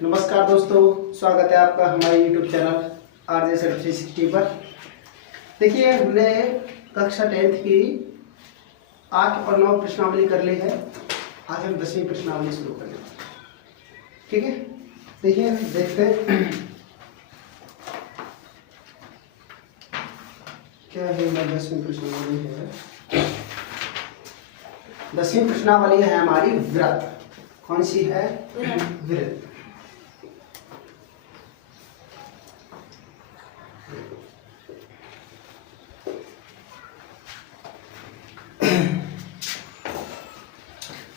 नमस्कार दोस्तों, स्वागत है आपका हमारे YouTube चैनल RJ Sir 360 पर। देखिए, हमने कक्षा 10th की 8 और 9 प्रश्नावली कर ली है। आज हम 10वीं प्रश्नावली शुरू करेंगे। ठीक है, देखिए देखते हैं क्या है। 10वीं प्रश्नावली है। 10वीं प्रश्नावली है हमारी व्रत। कौन सी है? व्रत।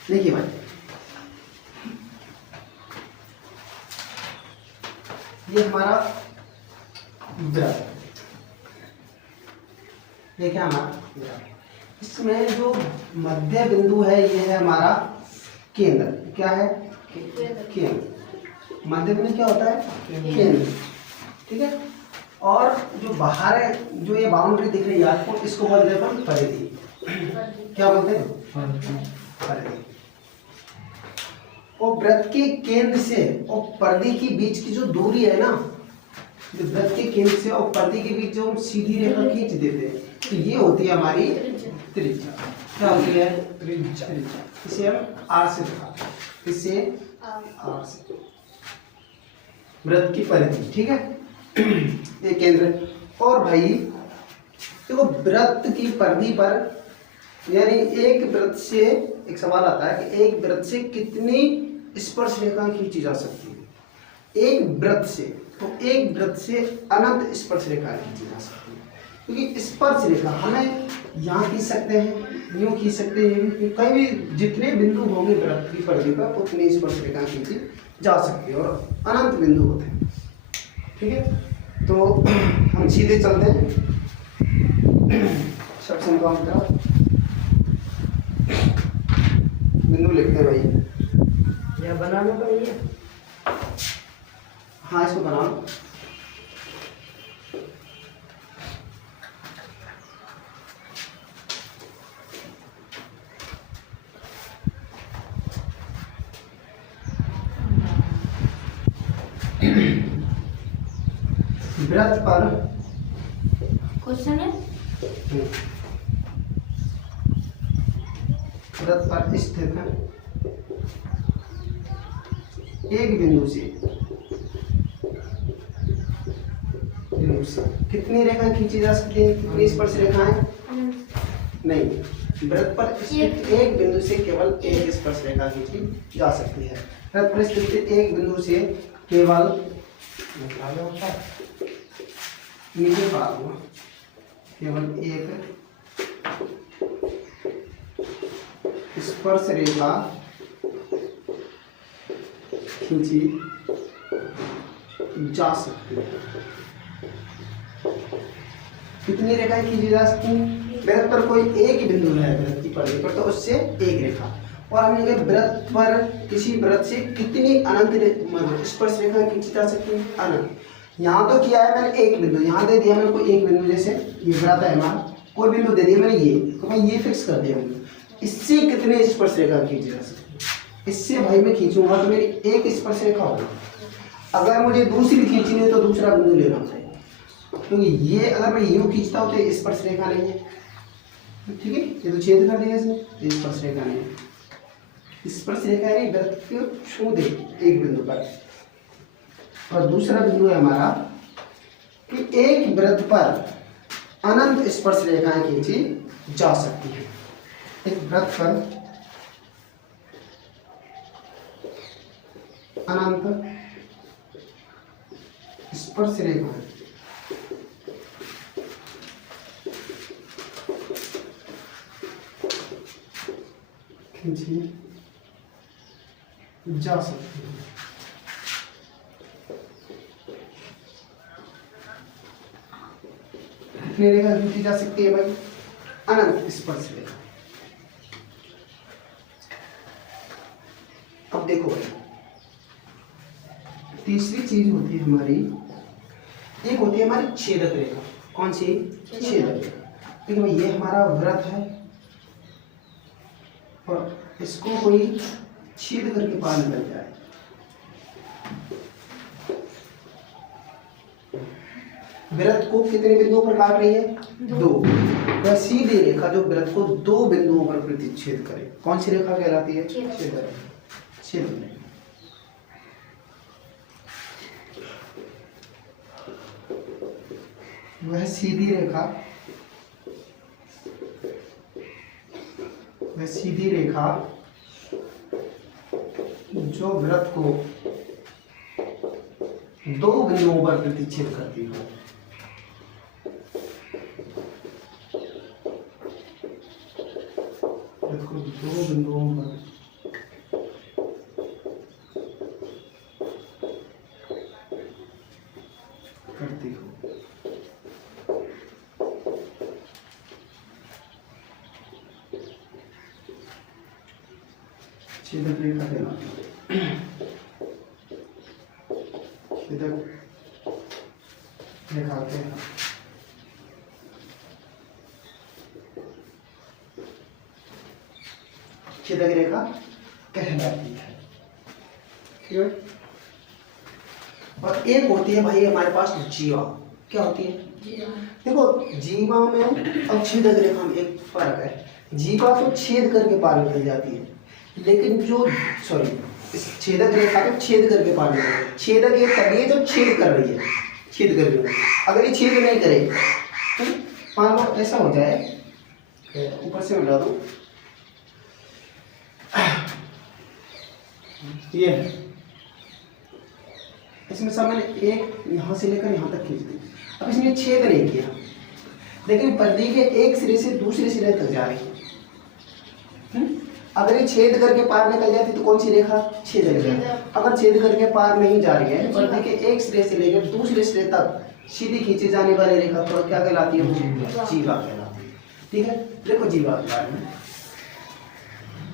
देखिए भाई, ये हमारा व्रत, ये क्या हमारा व्रत। इसमें जो मध्य बिंदु है ये है हमारा केंद्र। क्या है? केंद्र। मध्य बिंदु क्या होता है? केंद्र। ठीक है। और जो बाहर है, जो ये बाउंड्री दिख रही है आपको, इसको बोलते हैं अपन परिधि। क्या बोलते हैं? परिधि। और वृत्त के केंद्र से और परिधि के बीच की जो दूरी है ना, जो वृत्त के केंद्र से और परिधि के बीच जो हम सीधी रेखा खींच देते हैं, तो ये होती है हमारी त्रिज्या। क्या होती है? त्रिज्या। इसे हम आर से दिखाते हैं। इसे आर से वृत्त की परिधि। ठीक है, ये केंद्र। और भाई देखो, वृत्त की परिधि पर यानी एक वृत्त से एक सवाल आता है कि एक वृत्त से कितनी स्पर्श रेखा खींची जा सकती है। एक वृत्त से, तो एक वृत्त से अनंत स्पर्श रेखा खींची जा सकती है। क्योंकि स्पर्श रेखा हमें यहाँ खींच सकते हैं, यूँ खींच सकते हैं, कहीं भी जितने बिंदु होंगे वृत्त की परिधि पर उतनी स्पर्श रेखा खींची जा सकती है और अनंत बिंदु होते हैं। ठीक है, तो हम सीधे चलते हैं सेक्शन का मतलब बिंदु लिखते हैं भाई। यह बनाना तो नहीं है। हाँ, इसको बनाओ। वृत्त पर क्वेश्चन है। वृत्त पर स्थित है एक बिंदु से कितनी रेखा खींची जा सकती है? कितनी स्पर्श रेखाएं? नहीं, वृत्त पर स्थित एक बिंदु से केवल एक स्पर्श रेखा खींची जा सकती है। वृत्त पर स्थित एक बिंदु से केवल नीचे केवल एक स्पर्श रेखा खींची जा सकती है। कितनी रेखाएं खींची जा सकती हैं? वृत्त पर कोई एक बिंदु है वृत्त की परिधि पर, तो उससे एक रेखा। और हमने कहा वृत्त पर किसी वृत्त से कितनी अनंत स्पर्श रेखा खींची जा सकती है? अनंत। यहाँ तो किया है मैंने एक बिंदु, यहाँ दे दिया मैंने कोई एक बिंदु, जैसे ये वृत्त है हमारा, कोई बिंदु दे दिया मैंने ये, तो मैं ये फिक्स कर दिया बिंदु। इससे कितने स्पर्श रेखा खींची जा सकती है? इससे भाई मैं खींचूंगा तो मेरी एक स्पर्श रेखा होगी। अगर मुझे दूसरी खींचनी है तो दूसरा बिंदु लेना चाहिए, क्योंकि ये अगर मैं यूँ खींचता हूँ तो ये स्पर्श रेखा नहीं है। ठीक है, ये तो छेद कर दिया इसने, ये स्पर्श रेखा नहीं है। स्पर्श रेखा है वृत्त को छू दे एक बिंदु पर। और दूसरा बिंदु है हमारा कि एक वृत्त पर अनंत स्पर्श रेखाएं खींची जा सकती है। एक वृत्त पर अनंत स्पर्श रेखाएं खींची जा सकती है। कितनी रेखा खींची जा सकती है भाई? अनंत स्पर्श रेखा। अब देखो भाई, तीसरी चीज होती है हमारी, एक होती है हमारी छेदक रेखा। कौन सी? छेदक रेखा। देखो भाई, ये हमारा वृत्त है और इसको कोई छेद करके पार निकल जाए, वृत्त को कितने बिंदुओं पर काट रही है? दो। वह सीधी रेखा जो वृत्त को दो बिंदुओं पर प्रतिच्छेद करे कौन सी रेखा कहलाती है? छेद रेखा। छेद रेखा। वह सीधी रेखा, वह सीधी रेखा जो वृत्त को दो बिंदुओं पर प्रतिच्छेद करती हो। वृत्त को दो बिंदुओं पर करती हो। छेदक रेखा कहलाती है। छेदक रेखा कहलाती है। छेदक रेखा कहलाती है। ठीक है। और एक होती है भाई हमारे पास जीवा। क्या होती है? देखो जीवा में और छेदक रेखा में एक फर्क है। जीवा तो छेद करके पार निकल जाती है, लेकिन जो इस छेदक रेखा को छेद करके पार निकल जाती है। छेदक ये तभी है जब छेद कर रही है, छेद कर रही है। अगर ये छेद नहीं करे तो मान लो ऐसा हो जाए, ऊपर से मिला दो, ये इसमें सब मैंने एक यहाँ से लेकर यहाँ तक खींच दी। अब इसने छेद नहीं किया, लेकिन पर्दी के एक सिरे से दूसरे सिरे तक जा रही है। अगर ये छेद करके पार निकल जाती तो कौन सी रेखा? छेद रेखा। अगर छेद करके पार नहीं जा रही है, पर्दी के एक सिरे से लेकर दूसरे सिरे तक सीधी खींची जाने वाली रेखा तो क्या कहलाती है? जीवा कहलाती है। ठीक है, देखो जीवा के बारे में,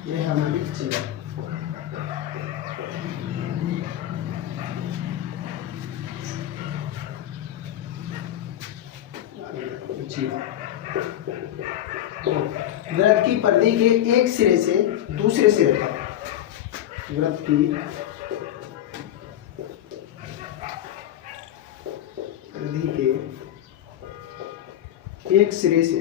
ये है हमारी जीवा। वृत्त की परिधि के एक सिरे से दूसरे सिरे तक, वृत्त की परिधि के एक सिरे से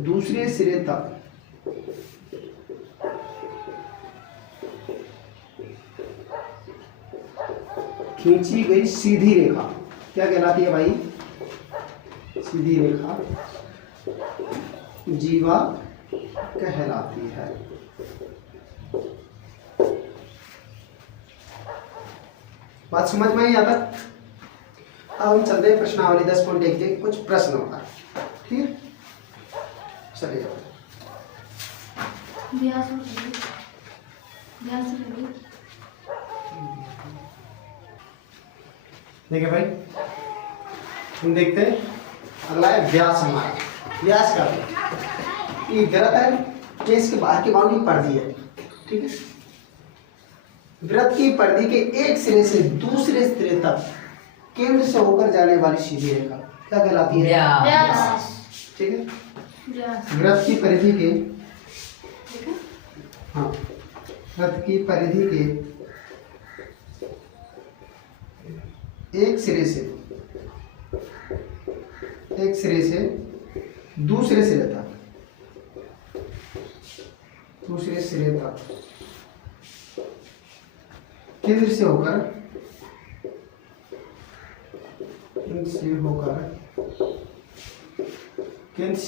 दूसरे सिरे तक खींची गई सीधी रेखा क्या कहलाती है भाई? सीधी रेखा जीवा कहलाती है। बात समझ में आई? यहाँ तक अब हम चलते हैं प्रश्नावली 10.1 के कुछ प्रश्न होगा। ठीक है, चलिए। देखिए भाई, हम देखते हैं अगला है व्यास। हमारा व्यास का ये वृत्त है, ये इसके बाहर की बाउंड्री परिधि है। ठीक है, वृत्त की परिधि के एक सिरे से दूसरे सिरे तक केंद्र से होकर जाने वाली सीधी रेखा क्या कहलाती है? व्यास। ठीक है, वृत्त की परिधि के, हाँ, वृत्त की परिधि के एक सिरे से दूसरे सिरे तक केंद्र से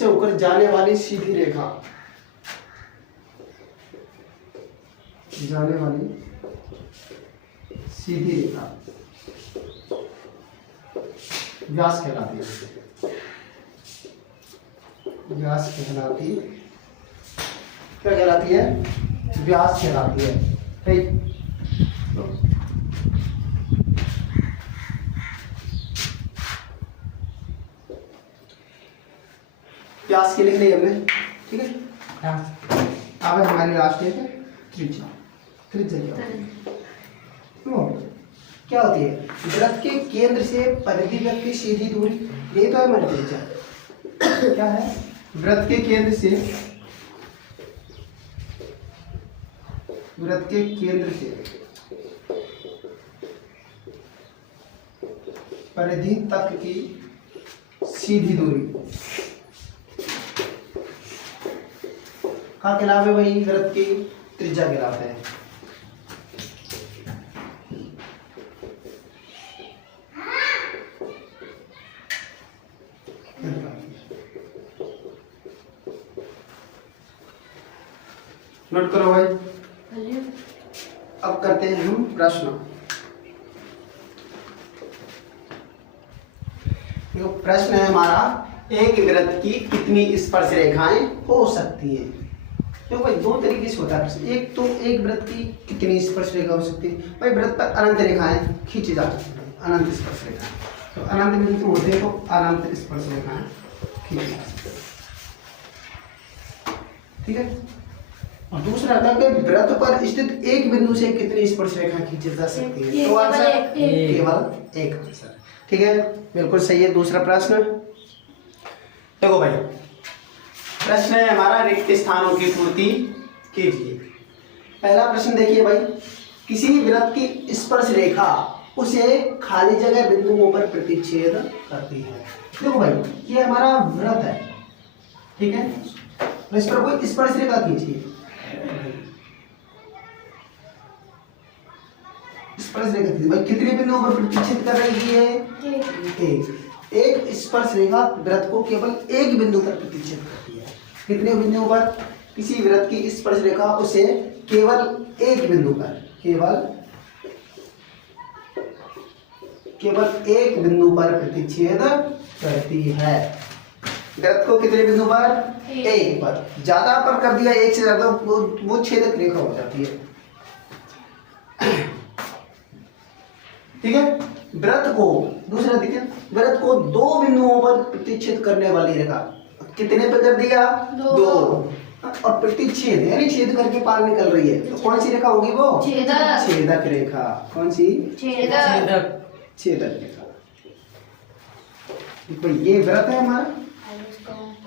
होकर जाने वाली सीधी रेखा, व्यास कहलाती है। व्यास कहलाती क्या कहलाती है? व्यास कहलाती है। ठीक, व्यास के लिख लिया हमने। ठीक है, अब हमारी लास्ट है त्रिज्या। क्या होती है? वृत्त के केंद्र से परिधि तक की सीधी दूरी, ये तो है हमारी त्रिज्या। क्या है? वृत्त के केंद्र से वृत्त के केंद्र से परिधि तक की सीधी दूरी का कहलावे भाई, वृत्त की त्रिज्या कहलाता है। नोट करो भाई। अब करते हैं हम प्रश्न। देखो प्रश्न है हमारा, एक वृत्त की कितनी स्पर्श रेखाएं हो सकती हैं। देखो भाई दो तरीके से होता है प्रश्न। एक तो एक वृत्त की कितनी स्पर्श रेखा हो सकती है, भाई वृत्त पर अनंत रेखाएं खींची जा सकती है, अनंत स्पर्श रेखाएं। तो अनंत बिंदु होते हैं तो अनंत स्पर्श रेखाएं खींची जा सकती है, ठीक है। और दूसरा था कि वृत्त पर स्थित एक बिंदु से कितनी स्पर्श रेखा खींची जा सकती है, तो आंसर केवल एक आंसर, ठीक है, बिल्कुल सही है। दूसरा प्रश्न देखो भाई, प्रश्न है हमारा, रिक्त स्थानों की पूर्ति कीजिए। पहला प्रश्न देखिए भाई, किसी वृत्त की स्पर्श रेखा उसे खाली जगह बिंदुओं पर प्रतिच्छेद करती है। देखो भाई ये हमारा वृत्त है, ठीक है, इस पर कोई स्पर्श रेखा खींचिए। स्पर्श रेखा भाई कितने बिंदुओं पर प्रतिच्छेद कर रही है, एक स्पर्श रेखा वृत्त को केवल एक बिंदु पर प्रतिच्छेद करती है। कितने बिंदुओं पर, किसी वृत्त की स्पर्श रेखा उसे केवल एक बिंदु पर, केवल एक बिंदु पर प्रतिच्छेद करती है। वृत्त को कितने बिंदु पर, एक पर। ज्यादा पर कर दिया, एक से ज्यादा वो छेदक रेखा हो जाती है, ठीक है। वृत्त को दूसरा देखिए, वृत्त को दो बिंदुओं पर प्रतिच्छेद करने वाली रेखा कितने पे कर दिया, दो। और प्रतिच्छेद यानी छेद करके पार निकल रही है, तो कौन सी रेखा होगी वो, छेदक रेखा। कौन सी, छेदक रेखा। देखो ये वृत्त है हमारा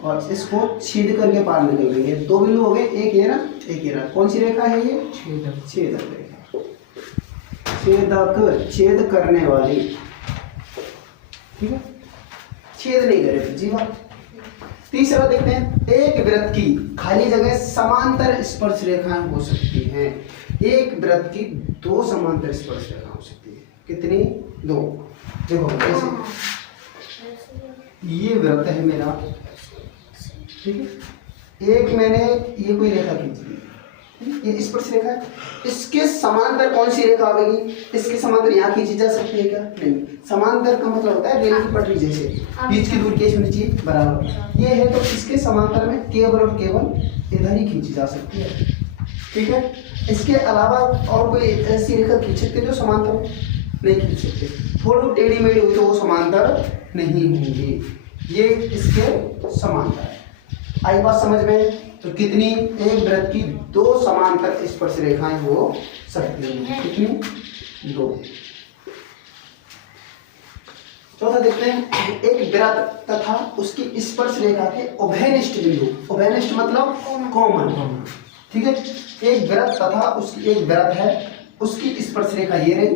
और इसको छेद करके पार निकल रही है, दो बिंदु हो गए, एक ये ना, एक ये ना। कौन सी रेखा है ये, छेदक रेखा। छेदक, छेद करने वाली, ठीक है, छेद नहीं करे जीवा। तीसरा देखते हैं, एक वृत्त की खाली जगह समांतर स्पर्श रेखाएं हो सकती हैं। एक वृत्त की दो समांतर स्पर्श रेखा हो सकती है। कितनी, दो। देखो जैसे ये वृत्त है मेरा, ठीक है, एक मैंने ये कोई रेखा खींच ली, ये स्पर्श रेखा है, इसके समांतर कौन सी रेखा आएगी, इसके समांतर यहाँ खींची जा सकती है क्या, नहीं। समांतर का मतलब होता है रेल की पटरी जैसे, बीच की दूरी कैसे होनी चाहिए, बराबर। ये है तो इसके समांतर में केवल और केवल इधर ही खींची जा सकती है, ठीक है। इसके अलावा और कोई ऐसी रेखा खींच सकते जो समांतर नहीं खींच सकते, थोड़ी टेढ़ी मेढ़ी हुई तो वो समांतर नहीं होंगी, ये इसके समांतर है। आई बात समझ में। तो कितनी, एक वृत्त की दो समांतर स्पर्श रेखाएं हो सकती हैं, कितनी, दो। चौथा देखते हैं, एक वृत्त तथा उसकी स्पर्श रेखा के उभयनिष्ठ बिंदु, उभयनिष्ठ मतलब कॉमन, ठीक है। एक वृत्त तथा उसकी, एक वृत्त है उसकी स्पर्श रेखा ये रही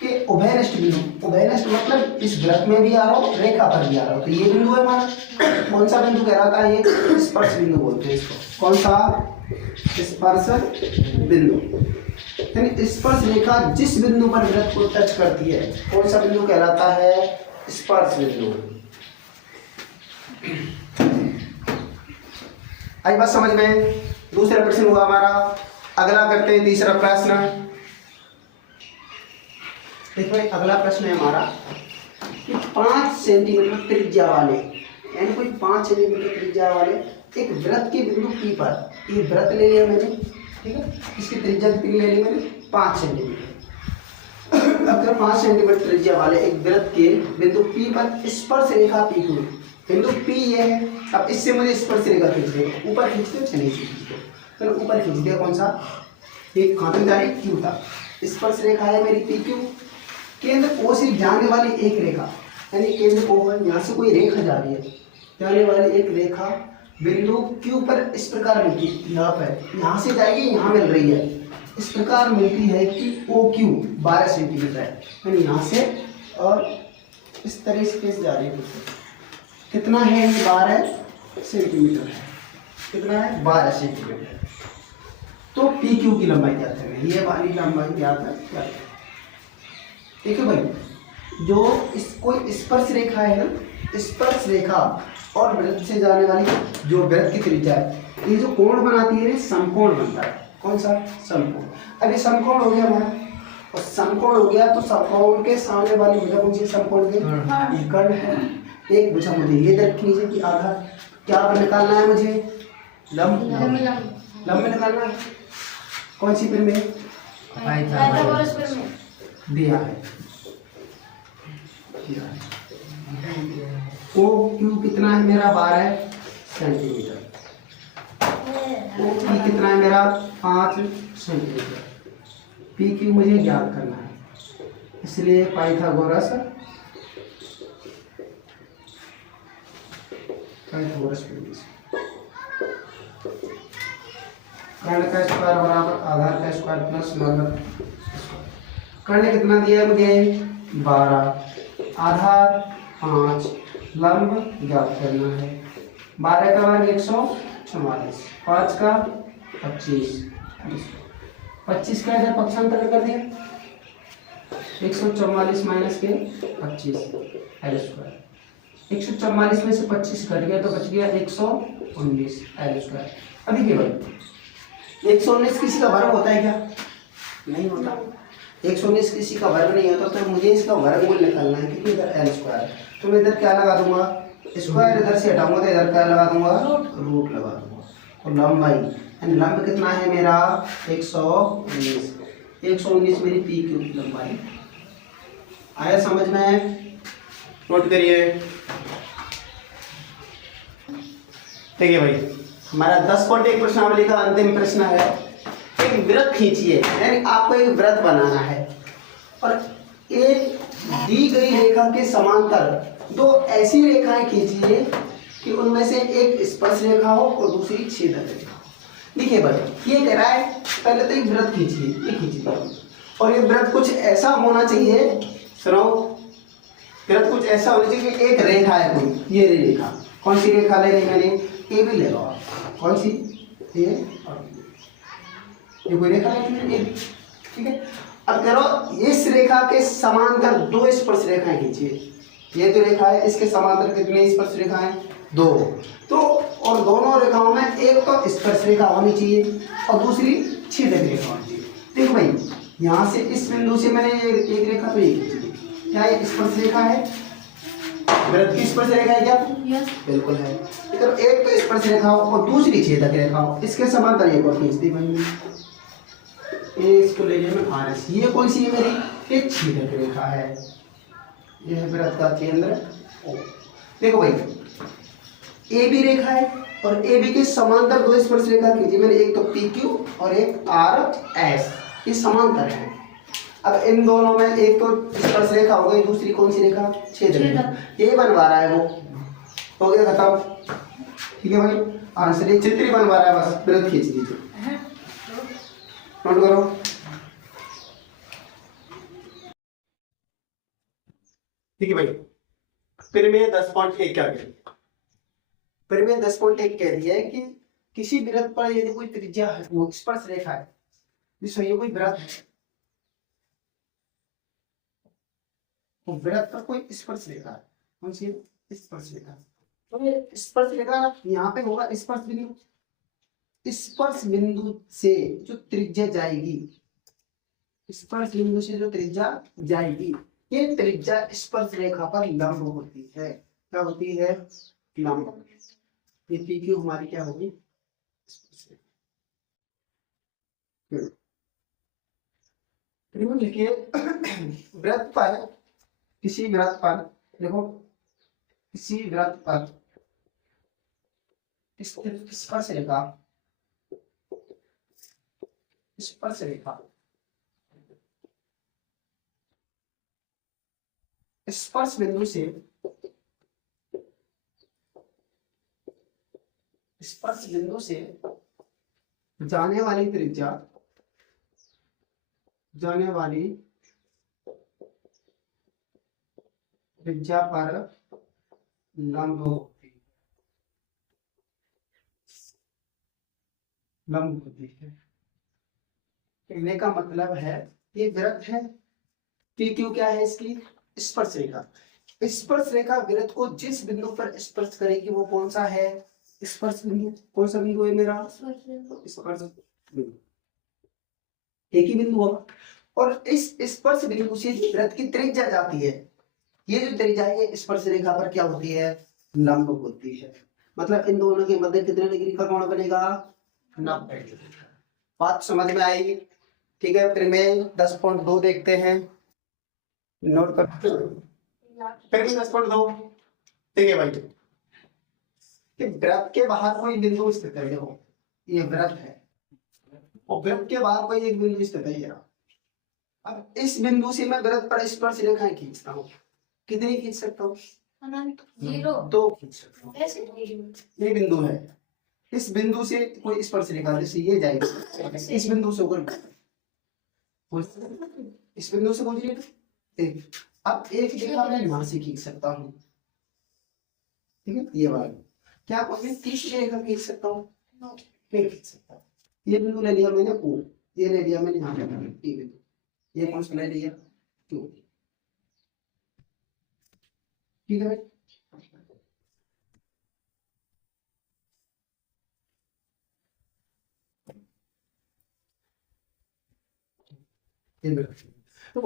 कि उभयनिष्ठ बिंदु, उभयनिष्ठ मतलब इस वृत्त में भी आ रहा हो, रेखा पर भी आ रहा हो, तो ये बिंदु है हमारा। कौन सा बिंदु कहलाता है ये, स्पर्श बिंदु बोलते हैं इसको। कौन सा, स्पर्श बिंदु। यानी स्पर्श रेखा जिस बिंदु पर वृत्त को टच करती है, कौन सा बिंदु कहलाता है, स्पर्श बिंदु। आई बात समझ में। दूसरा प्रश्न हुआ हमारा, अगला करते हैं तीसरा प्रश्न। देखो अगला प्रश्न है हमारा कि 5 सेंटीमीटर त्रिज्या वाले, यानी कोई 5 सेंटीमीटर त्रिज्या वाले एक वृत्त के बिंदु P पर, ये वृत्त ले लिया मैंने, ठीक है, इसकी त्रिज्या कितनी ले ली मैंने, 5 सेंटीमीटर। अगर 5 सेंटीमीटर त्रिज्या वाले एक वृत्त के बिंदु P पर स्पर्श रेखा PQ, बिंदु P ये है, अब इससे मुझे स्पर्श रेखा खींच दे, ऊपर खींच दो, नीचे खींच दो, फिर ऊपर खींच दिया, कौन सा, एक कहाँ तक जा रही, Q तक। स्पर्श रेखा है मेरी PQ, केंद्र O से जाने वाली एक रेखा, यानी केंद्र O पर यहाँ से कोई रेखा जा रही है, जाने वाली एक रेखा बिंदु क्यू पर इस प्रकार मिलती है, यहाँ पर, यहाँ से जाएगी यहाँ मिल रही है, इस प्रकार मिलती है कि ओ क्यू 12 सेंटीमीटर है, यानी यहाँ से और इस तरह से जा रही है। कितना है ये? 12 सेंटीमीटर है। कितना है? 12 सेंटीमीटर। तो पी क्यू की लंबाई ज्ञात करें, ये वाली लंबाई ज्ञात है। ठीक है भाई, जो इस कोई स्पर्श रेखा है ना, स्पर्श रेखा और वृत्त से जाने वाली जो वृत्त की त्रिज्या है, ये जो कोण बनाती है ये समकोण बनता है। कौन सा? समकोण। अब ये समकोण हो गया हमारा, और समकोण हो गया तो समकोण के सामने वाली भुजा कौन सी? समकोण के ये कर्ण है। एक भुजा मुझे ये रखनी है कि आधा क्या निकालना है मुझे? लंब। लंब निकालना है। कौन सी फिर में? पाइथागोरस प्रमेय दिया है। ओ क्यू कितना है मेरा? 12 सेंटीमीटर। ओ पी कितना है मेरा? 5 सेंटीमीटर। पी क्यू मुझे ज्ञात करना है, इसलिए पाइथागोरस प्रमेय। कर्ण का स्क्वायर बराबर आधार का स्क्वायर प्लस लंब। कर्ण कितना दिया है मुझे? 12, आधार 5, लंब ज्ञात करना है। 12 का मान 144, 5 का 25, 25 का इधर पक्षांतर कर दिया, 144 माइनस के 25 एल स्क्वायर। 144 में से 25 घट गया तो बच गया 119 एल स्क्वायर। अभी केवल 119 किसी का वर्ग होता है क्या? नहीं होता। 119 किसी का वर्ग नहीं होता, तो मुझे इसका वर्गमूल निकालना है, क्योंकि इधर एल स्क्वायर है, तो मैं इधर क्या लगा दूंगा? स्क्वायर इधर से हटाऊंगा तो इधर क्या लगा दूंगा? रूट लगा दूंगा। और लंबाई, यानी लंब कितना है मेरा? 119। 119 मेरी पी क्यू की लंबाई। आया समझ में? नोट करिए। ठीक है भाई, हमारा 10.1 प्रश्नावली का अंतिम प्रश्न है। एक वृत्त खींचिए, यानी आपको एक वृत्त बनाना है और एक दी गई रेखा के समांतर दो ऐसी रेखाएं खींचिए कि उनमें से एक स्पर्श रेखा हो और दूसरी छेदक रेखा हो। देखिए भाई, ये कह रहा है पहले तो एक वृत्त खींचिए, ये खींच लिया, और ये वृत्त कुछ ऐसा होना चाहिए, सुनो, वृत्त कुछ ऐसा होना चाहिए कि एक रेखा है कोई, ये रेखा। कौन सी रेखा ले रही मैंने? ए भी ले लो आप। कौन सी? ए और ये कोई रेखा है, ठीक है। अब करो, इस रेखा के समांतर दो स्पर्श रेखाएं खींचिए। ये तो रेखा है, इसके समांतर कितने स्पर्श रेखाएं? 2। तो और दोनों रेखाओं में एक तो स्पर्श रेखा होनी चाहिए और दूसरी छेदक रेखा होनी चाहिए। देखो भाई, यहाँ से इस बिंदु से मैंने एक रेखा तो ये खींची, क्या ये स्पर्श रेखा है? वृत्त की स्पर्श रेखा है क्या? बिल्कुल है। तो एक तो स्पर्श रेखा हो और दूसरी छेदक रेखा हो, इसके समांतर एक और खींच दी मैंने, इसको ले लिया मैं आर एस। ये कौन सी है मेरी? एक छेदक रेखा है, यह वृत्त का केंद्र ओ। देखो भाई, ए बी रेखा है और ए बी के समांतर दो स्पर्श रेखा खींची मैंने, एक तो पी क्यू और एक आर एस, ये समांतर है। अब इन दोनों में एक तो स्पर्श रेखा हो गई, दूसरी कौन सी रेखा? छेदक रेखा। ये बनवा रहा है वो, हो गया खत्म। ठीक है भाई, आंसर ये चित्र ही बनवा रहा है, बस वृत्त खींच दीजिए। नोट करो। ठीक है भाई, फिर मैं 10.1 क्या कह दिया? फिर मैं 10.1 कह दिया है कि किसी वृत्त पर यदि कोई त्रिज्या है, वो स्पर्श रेखा है, जिसमें ये कोई वृत्त है, तो वृत्त पर कोई स्पर्श रेखा है, कौन सी? स्पर्श रेखा। तो ये स्पर्श रेखा यहाँ पे होगा स्पर्श बिंदु, स्पर्श बिंदु से जो त्रिज्या जाएगी, स्पर्श बिंदु से जो त्रिज्या जाएगी, ये त्रिज्या स्पर्श रेखा पर लंब होती है। क्या होती है? लंब। ये पी क्यू हमारी क्या होगी? लिखिए, वृत्त पर, किसी वृत्त पर, देखो किसी वृत्त पर स्पर्श रेखा, स्पर्श रेखा स्पर्श बिंदु से स्पर्श बिंदु से जाने वाली त्रिज्या, जाने वाली त्रिज्या पर लंब होती, लंब होती है। कहने का मतलब है ये वृत्त है, पी क्यू क्या है इसकी स्पर्श रेखा। स्पर्श रेखा वृत्त को जिस बिंदु पर स्पर्श करेगी वो कौन सा है स्पर्श बिंदु। कौन सा बिंदु है मेरा स्पर्श बिंदु, एक ही बिंदु होगा। और इस स्पर्श बिंदु से वृत्त की त्रिज्या जाती है, ये जो त्रिज्या है स्पर्श रेखा पर क्या होती है लंब होती है। मतलब इन दोनों के मध्य कितने डिग्री का कोण बनेगा 90 डिग्री। बात समझ में आएगी। ठीक है, फिर मैं 10.2 देखते हैं, नोट कर फिर भी 10.2। ठीक है भाई, कि वृत्त के बाहर कोई बिंदु स्थित है, देखो ये वृत्त है और वृत्त के बाहर कोई एक बिंदु स्थित है यहाँ। अब इस बिंदु से मैं वृत्त पर स्पर्श रेखाएं खींचता हूँ, कितनी खींच सकता हूँ अनंत 0 दो खींच सकता हूँ। ऐसे ये बिंदु है, इस बिंदु से कोई स्पर्श रेखा जैसे ये जाएगी, इस बिंदु से होकर इस बिंदु से गुजरी एक। अब एक रेखा मैं यहां से खींच सकता हूँ, ठीक है ये वाला। क्या कोई तीसरी रेखा खींच सकता हूँ नहीं खींच सकता। ये बिंदु ले लिया मैंने ओ, ये ले लिया मैंने यहाँ पे ये बिंदु, ये कौन सा ले लिया क्यों, ठीक है। तो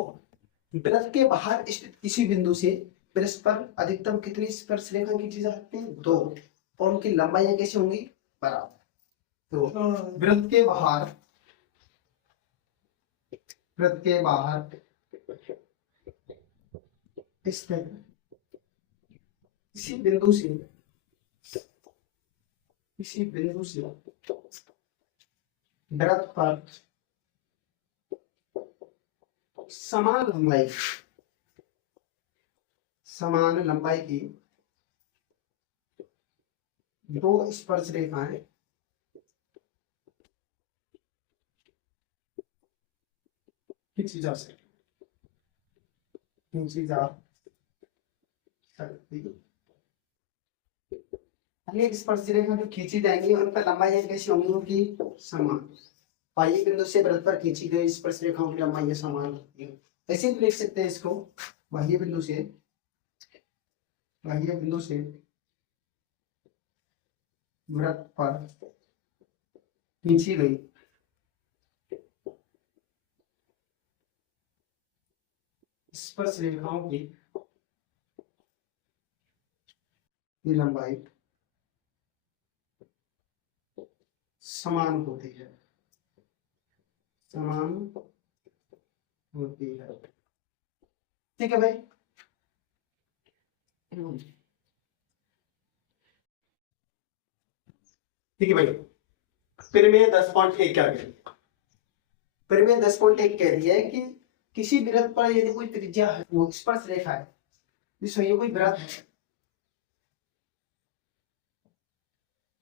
वृत्त के बाहर स्थित किसी बिंदु से पृष्ठ पर अधिकतम कितनी स्पर्श रेखा खींची जा सकती है दो, और उनकी लंबाई कैसे होंगी बराबर। तो वृत्त के बाहर, वृत्त के बाहर स्थित किसी बिंदु से, किसी बिंदु से वृत्त पर समान लंबाई, समान लंबाई की दो स्पर्श रेखाएं खींची जा सकती, खींची जा सकती। अनेक स्पर्श रेखा जो खींची जाएंगी उनका लंबाई कैसी होंगी उनकी समान। बाह्य बिंदु से वृत्त पर खींची गई स्पर्श रेखाओं की लंबाई समान होती है। ऐसे भी लिख सकते हैं इसको, बाह्य बिंदु से, बाह्य बिंदु से वृत्त पर खींची गई स्पर्श रेखाओं की लंबाई समान होती है, समान होती है। ठीक है भाई, ठीक है भाई। फिर मैं 10.1 क्या कह, फिर मैं 10.1 कह दिया है कि किसी वृत्त पर यदि कोई त्रिज्या है वो स्पर्श रेखा है जिसमें ये कोई वृत्त है,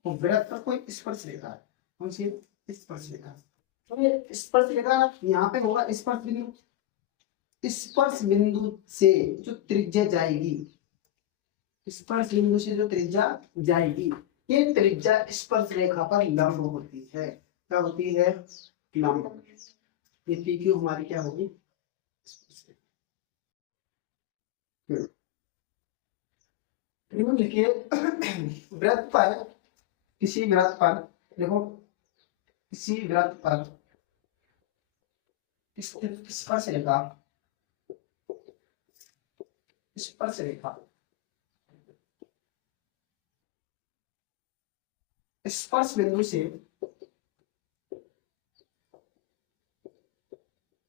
तो वृत्त पर कोई स्पर्श रेखा है, कौन सी स्पर्श रेखा। तो ये स्पर्श रेखा यहाँ पे होगा स्पर्श बिंदु, स्पर्श बिंदु से जो त्रिज्या जाएगी, स्पर्श बिंदु से जो त्रिज्या जाएगी ये त्रिज्या स्पर्श रेखा पर लंब होती है। क्या होती है लंब। ये पी क्यू हमारी क्या होगी लिखिए। वृत्त पर, किसी वृत्त पर, देखो किसी वृत्त पर स्पर्श रेखा, स्पर्श रेखा स्पर्श बिंदु से,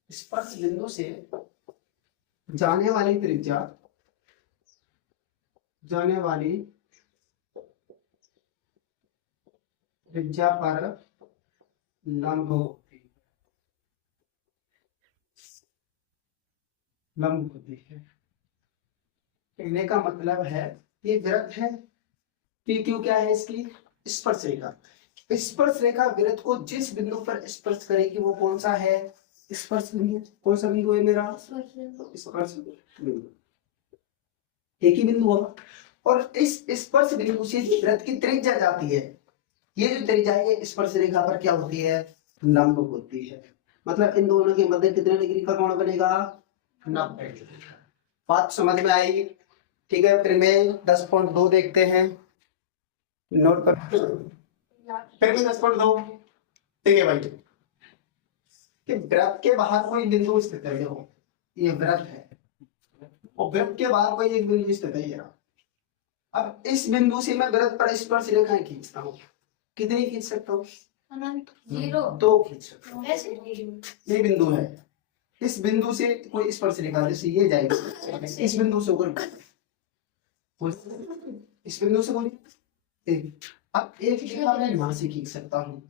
स्पर्श बिंदु से जाने वाली त्रिज्या, जाने वाली त्रिज्या पर लंब होती है, लंब होती है। कहने का मतलब है ये वृत्त है, पी क्यू क्या है इसकी स्पर्श रेखा। स्पर्श रेखा वृत्त को जिस बिंदु पर स्पर्श करेगी वो कौन सा है? स्पर्श बिंदु। कौन सा बिंदु है मेरा? स्पर्श बिंदु। एक ही बिंदु होगा। और इस स्पर्श बिंदु से वृत्त की त्रिज्या जाती है, ये जो त्रिज्या है स्पर्श रेखा पर क्या होती है? लंब होती है। मतलब इन दोनों के मध्य कितने डिग्री का कोण बनेगा? 90 डिग्री। बात समझ में आएगी? ठीक है, फिर मैं 10.2 देखते हैं, नोट कर। फिर भी 10.2। ठीक है भाई, कि वृत्त के बाहर कोई बिंदु स्थित है, देखो ये वृत्त है और वृत्त के बाहर कोई एक बिंदु स्थित है ये। अब इस बिंदु से मैं वृत्त पर स्पर्श रेखाएं खींचता हूँ। कितनी खींच सकता हूँ? 0 दो खींच सकता हूँ। ऐसे ये बिंदु है, इस बिंदु से कोई स्पर्श रेखा जैसे ये जाएगी, इस बिंदु से कोई, इस बिंदु से कोई एक। अब एक रेखा मैं यहां से खींच सकता हूँ,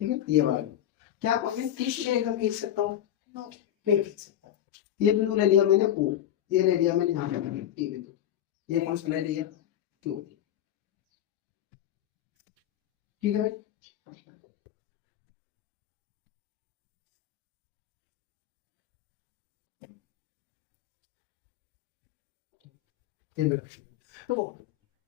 ठीक है, ये वाला। क्या कोई तीसरी रेखा खींच सकता हूँ? नहीं खींच सकता। ये बिंदु ले लिया मैंने ओ, ये ले लिया मैंने यहाँ पे ये बिंदु, ये कौन सा ले लिया? क्यों? ठीक है भाई। तो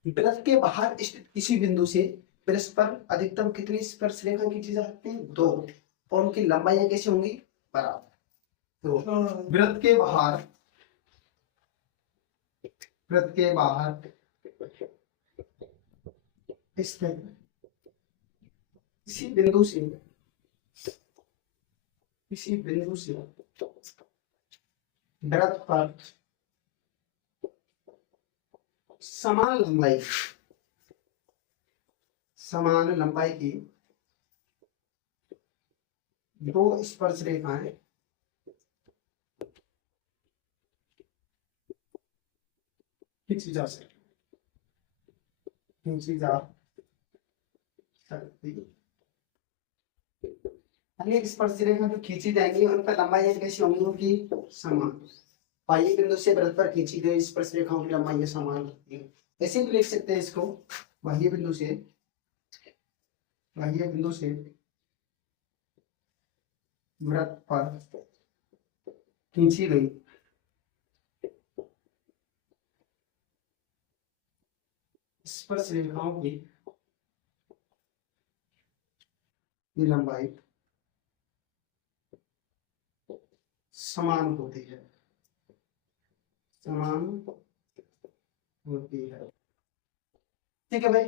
वृत्त के बाहर स्थित किसी बिंदु से पृष्ठ पर अधिकतम कितनी स्पर्श रेखा खींची जा सकती है? 2। और उनकी लंबाई कैसे होंगी? बराबर। तो वृत्त के बाहर, वृत्त के बाहर स्थित किसी बिंदु से, किसी बिंदु से वृत्त पर समान लंबाई, समान लंबाई की दो स्पर्श रेखाएं खींची जा सकती, खींची जा सकती। अनेक स्पर्श रेखा जो खींची जाएंगी उनका लंबाई कैसी होंगी? उनकी समान। बाह्य बिंदु से वृत्त पर खींची गई स्पर्श रेखाओं की लंबाई समान होती है। ऐसे भी लिख सकते हैं इसको, बाह्य बिंदु से, बाह्य बिंदु से वृत्त पर खींची गई स्पर्श रेखाओं की लंबाई समान होती है, समान होती है। ठीक है भाई।